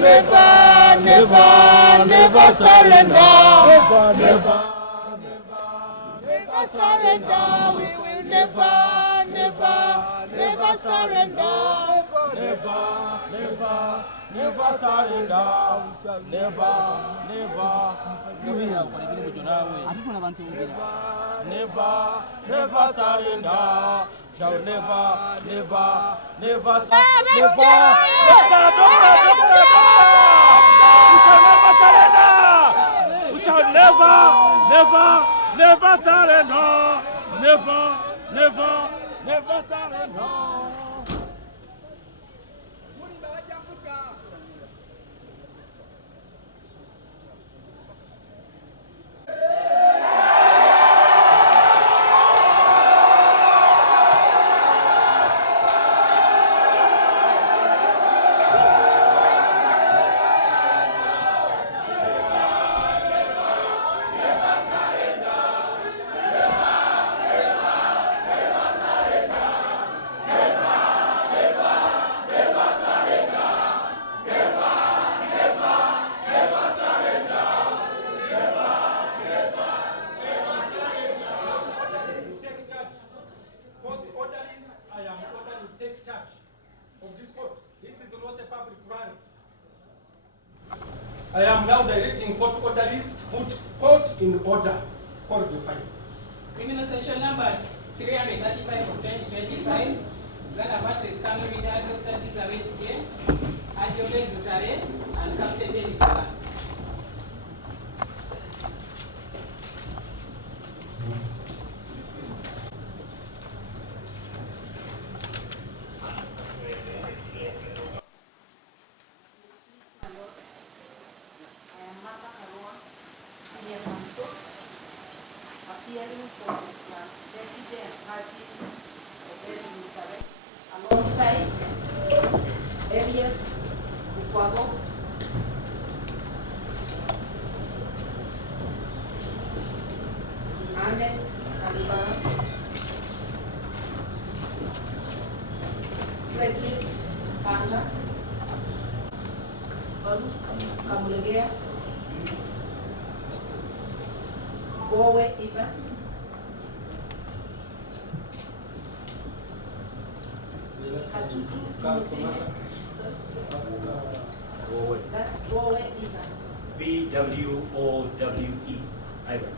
never, never, never surrender. Never, never, never surrender. We will never, never, never surrender. Never, never, never surrender. Never, never, never, never surrender. Shall never, never, never surrender. We shall never, never, never surrender. Never, never, never surrender. I am now directing court orders to put court in order. Court Defies. Criminal Section number 335 of 2025. Ghana versus Karua, Dr. Kizza Besigye, Ajobe Dutare, and Captain Defies. Appearing for Deputy and Party alongside areas Ukwago, Ernest Kalibara, Frederick Kanga, Kamulegea, Bowe Ivan, that's Bowe Ivan. B-W-O-W-E, Ivan.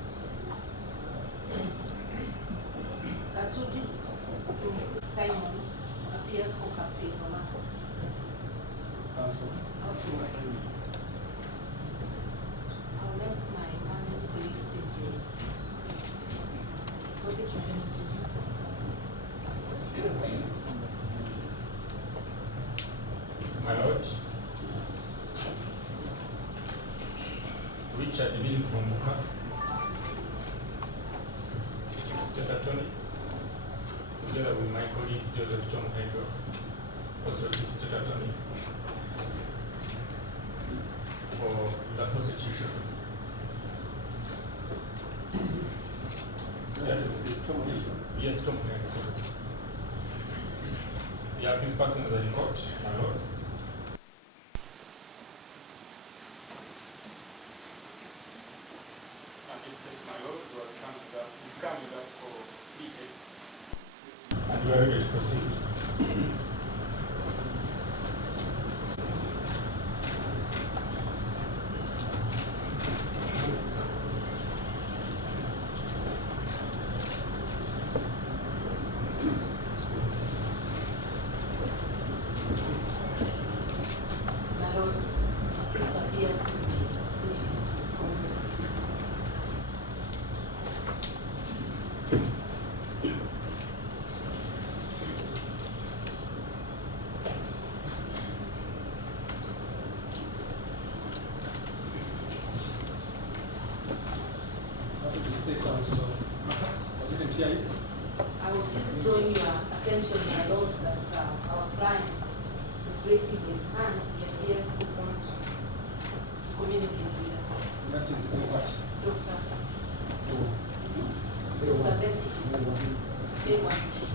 Katutu Simon appears for Captain Monaco. Counsel. I'll let my managing colleagues in prosecution introduce themselves. My Lord, Richard Emil from Muka, Chief State Attorney, together with my colleague Joseph John Hager, also Chief State Attorney, for the prosecution. Yes, Tom Hager. Yeah, this person is in court, my Lord. And we are ready to proceed. My Lord, this appears to be Counsel. I didn't hear you. I was just drawing your attention, my Lord, that our client is raising his hand. He appears to want to communicate with the court. That is what? Dr. Besigye. They want this.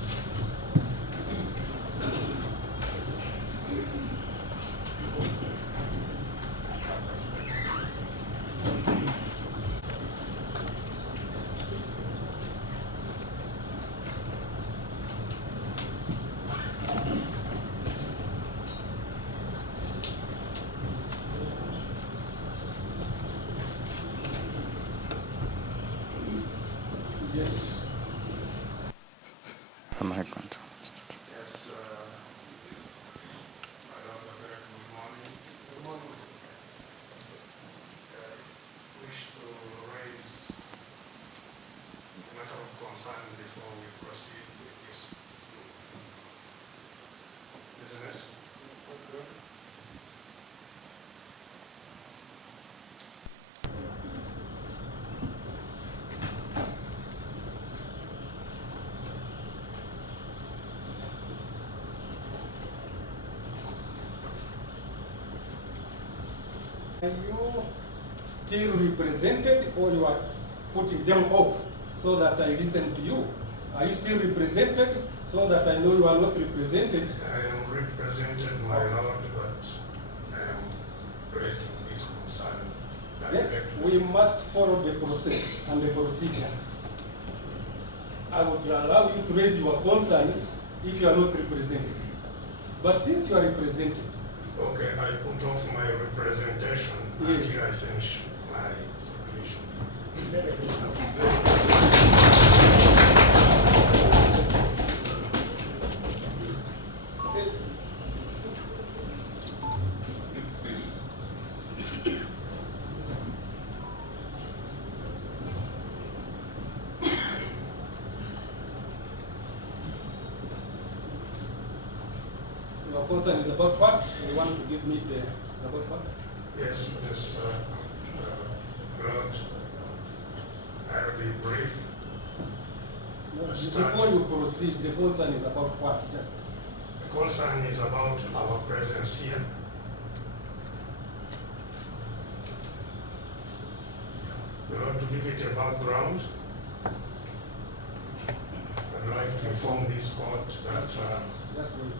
Yes. Yes, my Lord, very good morning. Good morning. Wish to raise a matter of concern before we proceed with this business. That's good. Are you still represented, or you are putting them off so that I listen to you? Are you still represented so that I know you are not represented? I am represented, my Lord, but I am raising this concern. Yes, we must follow the process and the procedure. I would allow you to raise your concerns if you are not represented. But since you are represented, Okay, I put off my representation Yes. until I finish my submission. your concern is about what? You want to give me the, about what? Yes, Lord, I'll be brief. Before you proceed, the concern is about what? Yes. The concern is about our presence here. Lord, to give it a background, I'd like to inform this court that Just wait.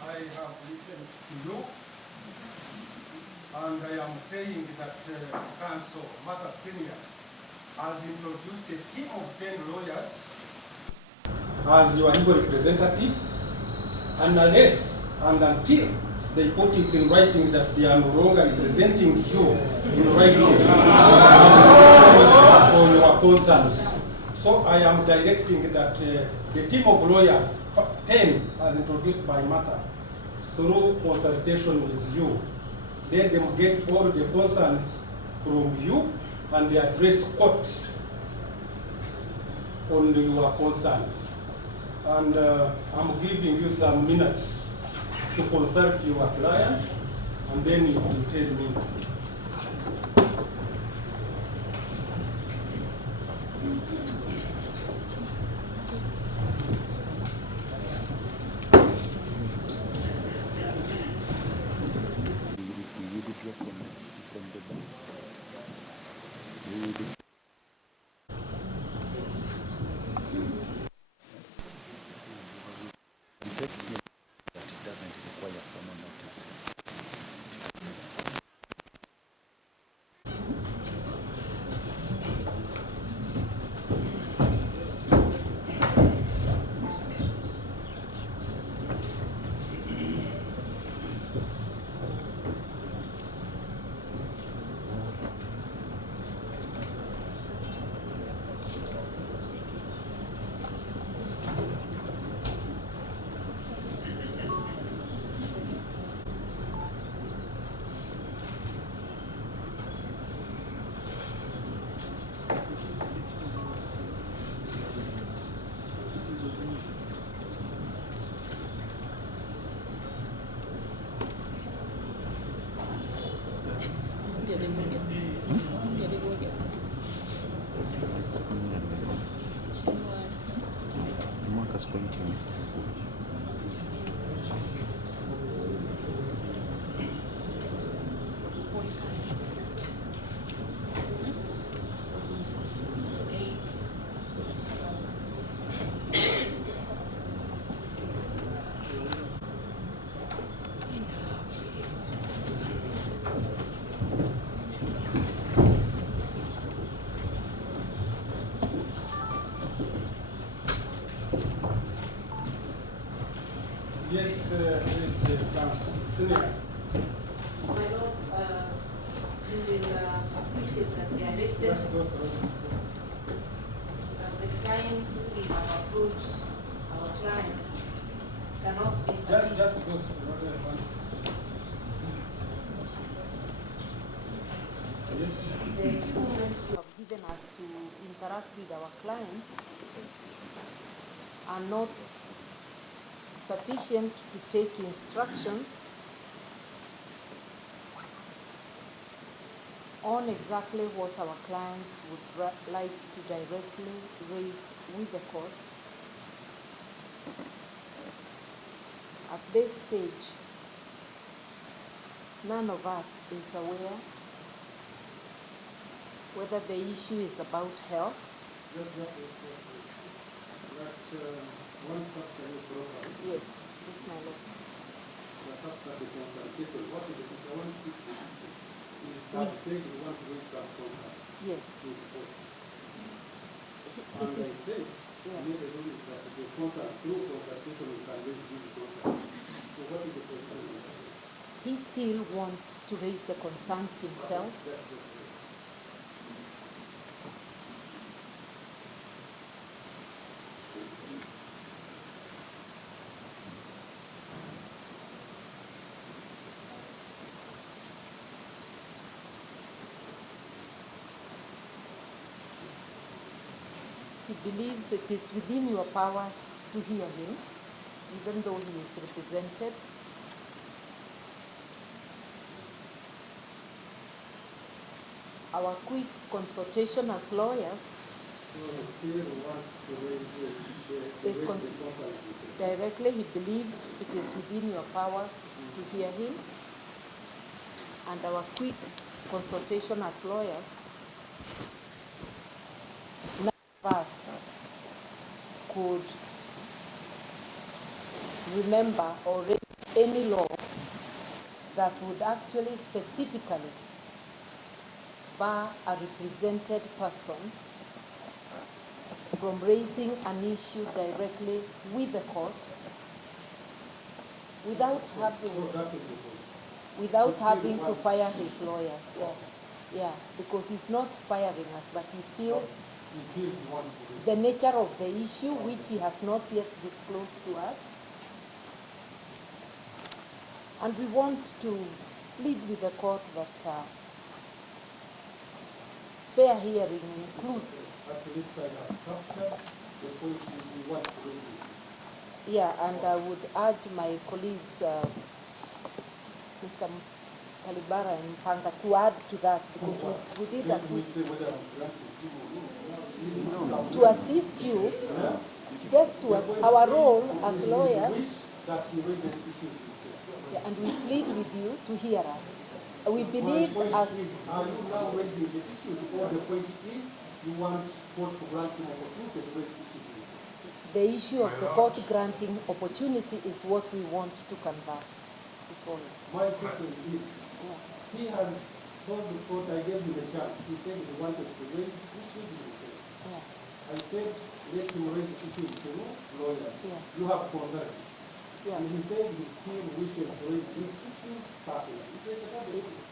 I have listened to you, and I am saying that counsel, Master Senior, has introduced a team of 10 lawyers as your legal representative, and unless and until they put it in writing that they are no longer representing you in writing on your concerns. So I am directing that the team of lawyers, 10 as introduced by Martha, through consultation with you, let them get all the concerns from you and they address court on your concerns. And I'm giving you some minutes to consult your client, and then you will tell me. Yes, please, counsel. Senior. My Lord, you will appreciate that the arrested Just those around. at the time we have approached our clients cannot be sufficient. Just those around. Yes. The instruments you have given us to interact with our clients are not sufficient to take instructions on exactly what our clients would like to directly raise with the court. At this stage, none of us is aware whether the issue is about health. One factor you brought up. Yes, yes, my Lord. The factor depends on people. What is it? I want to say you want to read some concern. Yes. In sport. It And I is, say, yeah. you need to do that the concern, through consultation, you can raise this concern. So what is the concern? He still wants to raise the concerns himself. He believes it is within your powers to hear him, even though he is represented. Our quick consultation as lawyers So he still wants to raise is the concern. directly. He believes it is within your powers to hear him. And our quick consultation as lawyers, none of us could remember or raise any law that would actually specifically bar a represented person from raising an issue directly with the court without having to fire his lawyers. Yeah, because he's not firing us, but he feels the nature of the issue, which he has not yet disclosed to us. And we want to plead with the court that fair hearing includes. Yeah, and I would urge my colleagues, Mr. Kalibara and Panga, to add to that, because we did that to assist you, just to our role as lawyers, yeah, and we plead with you to hear us. We believe as... Are you now raising the issues, or the point is you want court to grant you opportunity to raise issues? The issue of the court granting opportunity is what we want to canvass before you. My question is, he has told the court, I gave him a chance. He said he wanted to raise issues himself. Yeah. I said, let him raise issues to lawyers. Yeah. You have concerns. Yeah. And he said he still wishes to raise these issues personally.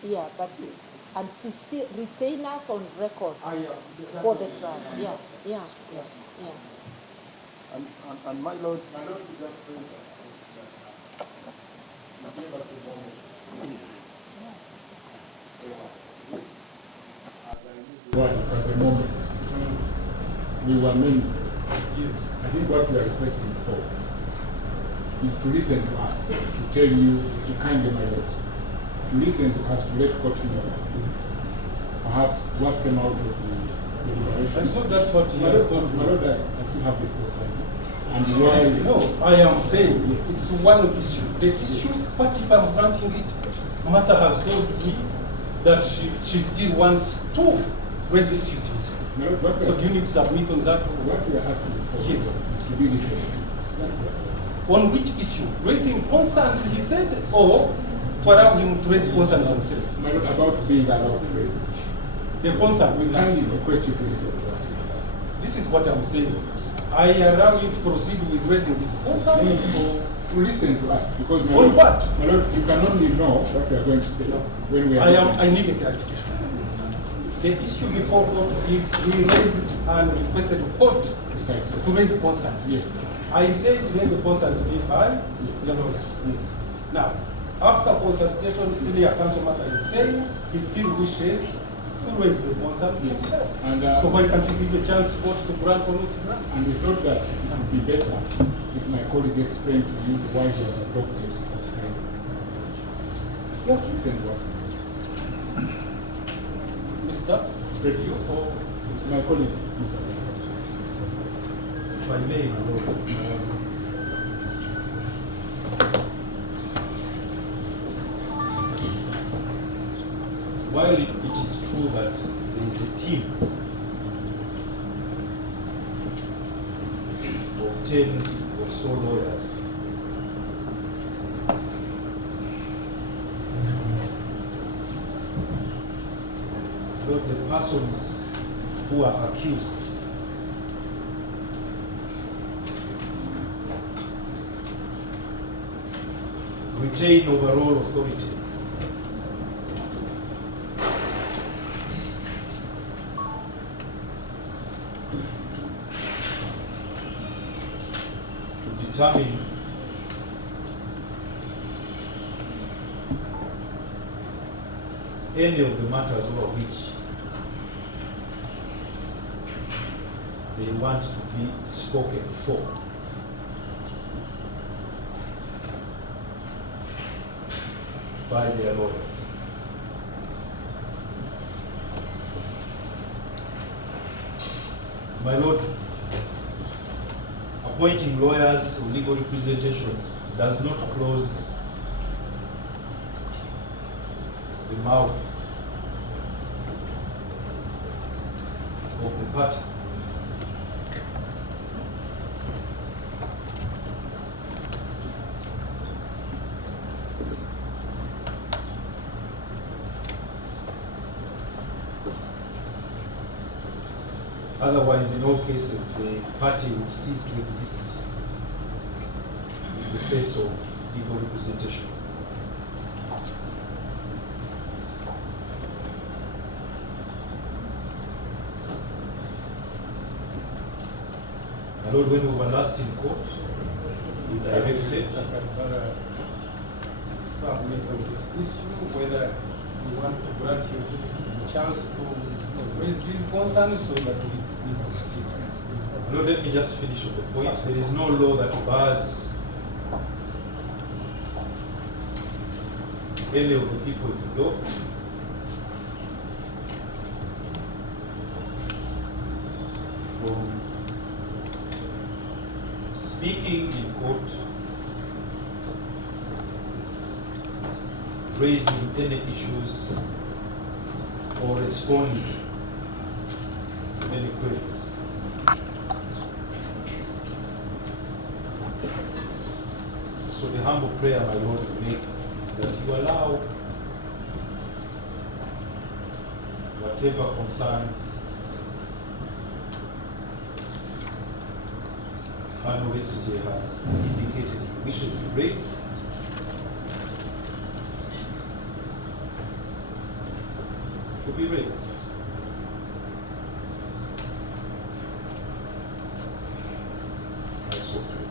Yeah, but and to still retain us on record for the trial. Yeah. And my Lord, My Lord, we just pray that you gave us the moment. Well, it was a moment. We were many. Yes. I think what we are requesting for is to listen to us, to tell you, to kindly, my Lord, to listen to us, to let court know perhaps what came out of the deliberation. I thought that's what he My has told Lord, me. I still have the full time. And why? No, I am saying it's one issue. The issue, what if I'm granting it? Martha has told me that she still wants to raise the issues himself. My Lord, what we So are- do you need to submit on that? what we are asking for Yes. is to be listened. On which issue? Raising concerns, he said, or to allow him to raise concerns himself? My Lord, about being allowed to raise it. The concern We with kindly that. request you to listen to us. This is what I'm saying. I allow you to proceed with raising these concerns. To listen to us, because my On Lord, what? my Lord, you can only know what we are going to say when we are listening. I need a clarification. The issue before court is we raised and requested the court Precisely. to raise concerns. Yes. I said let the concerns be by the lawyers. Yes. Now, after consultation, senior counsel master is saying he still wishes to raise the concerns himself. And, So why can't you give a chance court to grant or not to grant? and we thought that it would be better if my colleague explained to you why he has adopted that kind of. Just listen to us. Mr. Thank you. Or it's my colleague, Mr. If I may, my lord, while it is true that there is a team of 10 or so lawyers, but the persons who are accused retain overall authority. To determine any of the matters over which they want to be spoken for. By their lawyers. My lord, appointing lawyers or legal representation does not close the mouth of the party. Otherwise, in all cases, the party would cease to exist in the face of legal representation. My lord, when we were last in court, we directed Submit on this issue, whether you want to grant you a chance to raise these concerns so that we proceed. No, let me just finish on the point. There is no law that bars any of the people in the law from speaking in court, raising any issues, or responding to any queries. So the humble prayer my Lord will make is that you allow whatever concerns Karua Besigye has indicated he wishes to raise, to be raised. I so pray.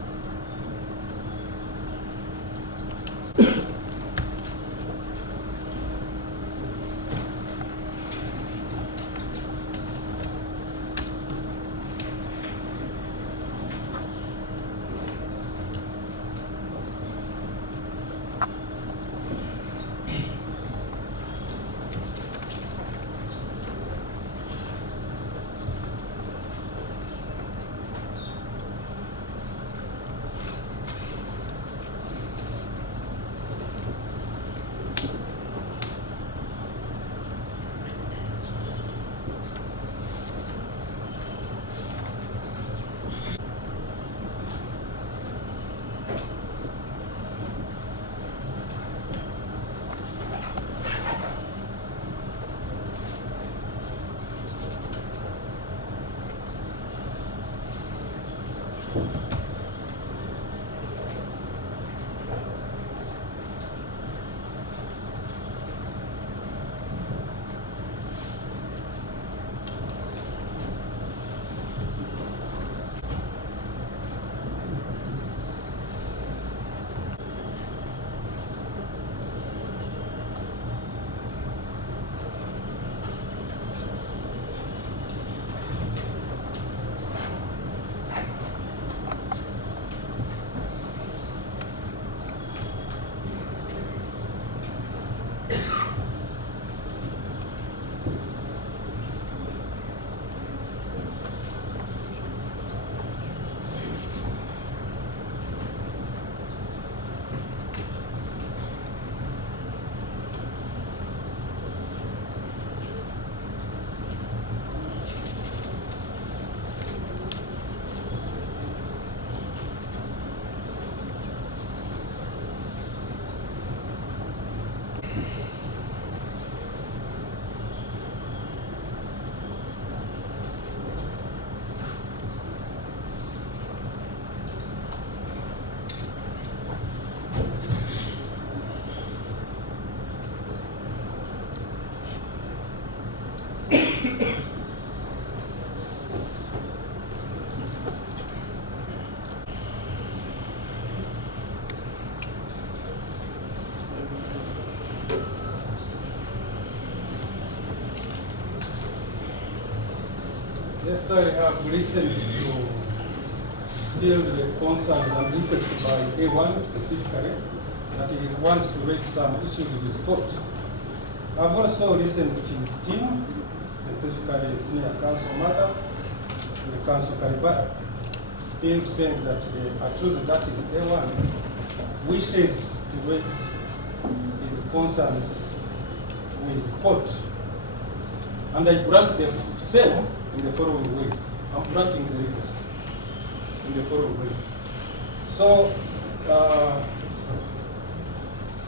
Yes, I have listened to still the concerns and requests by A1 specifically, that he wants to raise some issues with his court. I've also listened to his team, specifically senior counsel Mother and the counsel Karua, still saying that the accused, that is A1, wishes to raise his concerns with court. And I grant the same in the following ways. I'm granting the request in the following ways. So,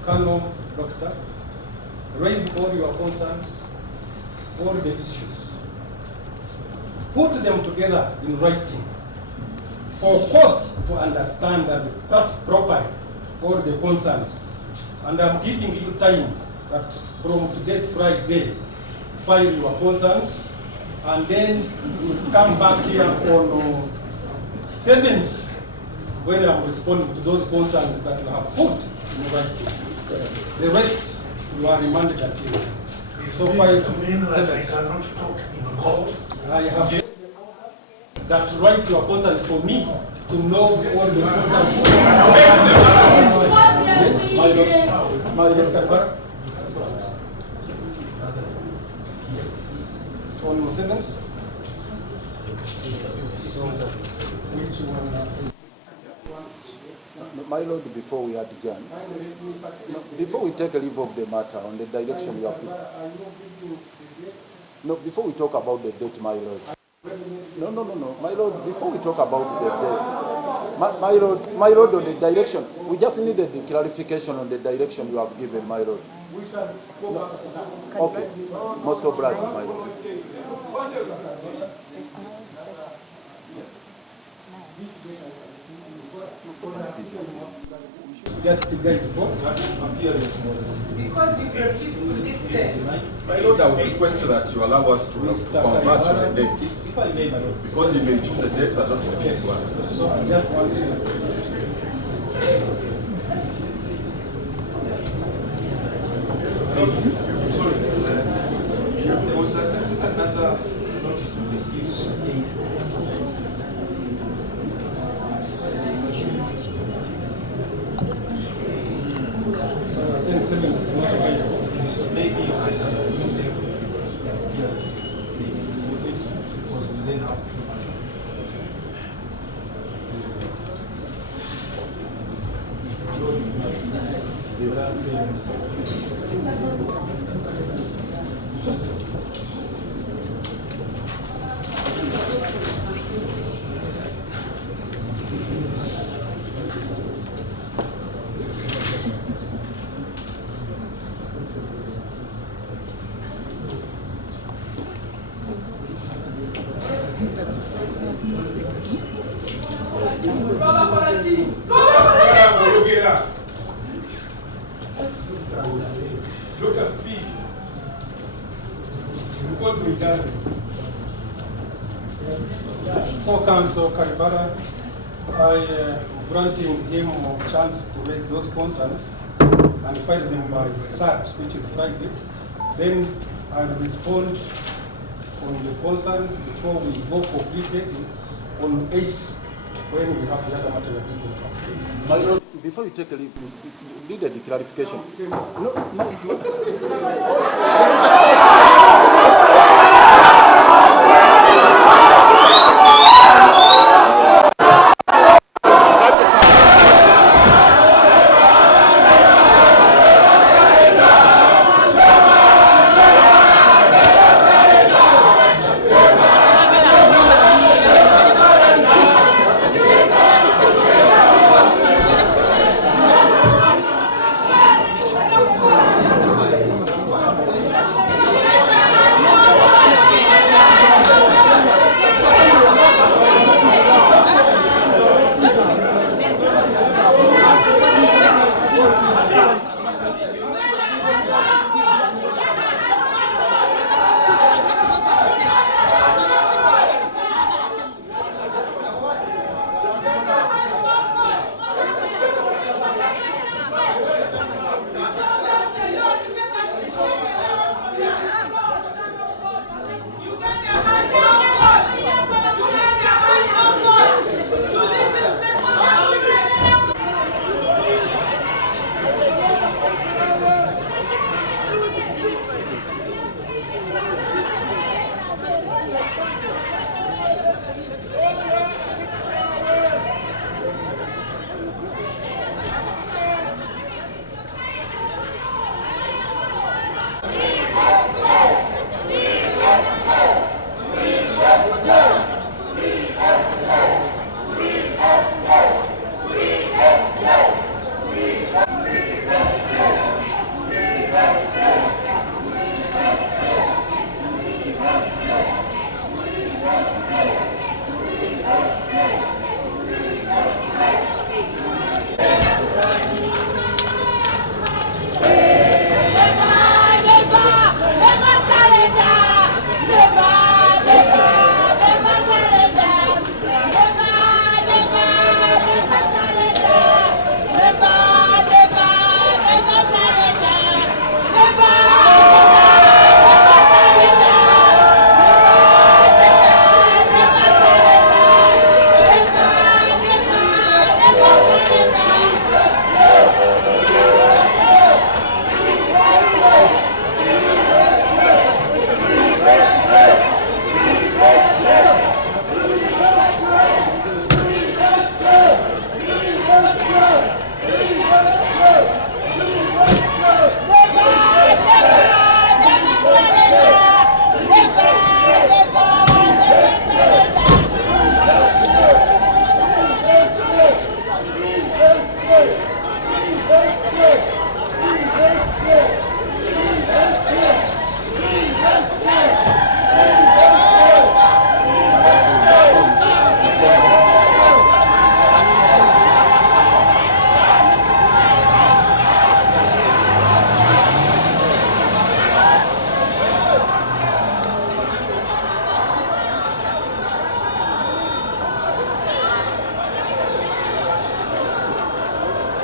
Colonel, Doctor, raise all your concerns, all the issues. Put them together in writing for court to understand and pass properly all the concerns. And I'm giving you time that from today to Friday, file your concerns, and then we'll come back here on 7th when I'm responding to those concerns that you have put in writing. The rest you are remanded until. So this mean that I cannot talk in court? I have that write your concerns for me to know all the concerns. Yes, my lord. Yes, Karua. On 7th? So, which one? My lord, before we adjourn, before we take a leave of the matter on the direction you have given. No, before we talk about the date, my lord. No. My lord, before we talk about the date, my lord, on the direction, we just needed the clarification on the direction you have given, my lord. No. Okay. Most obliged, my lord. Just to guide the board. Because you refuse to listen. My lord, I would request that you allow us to converse on the date. If I may, my lord. Because he may choose a date that doesn't fit to us. So I just want to. Another notice of received. Maybe because we then have Look at speed. What we done. So Counsel Karua, I granting him a chance to raise those concerns and file them by SAT, which is Friday. Then I'll respond on the concerns before we go for pre-dating on ACE when we have the other material people. My lord, before you take a leave, you needed the clarification. No.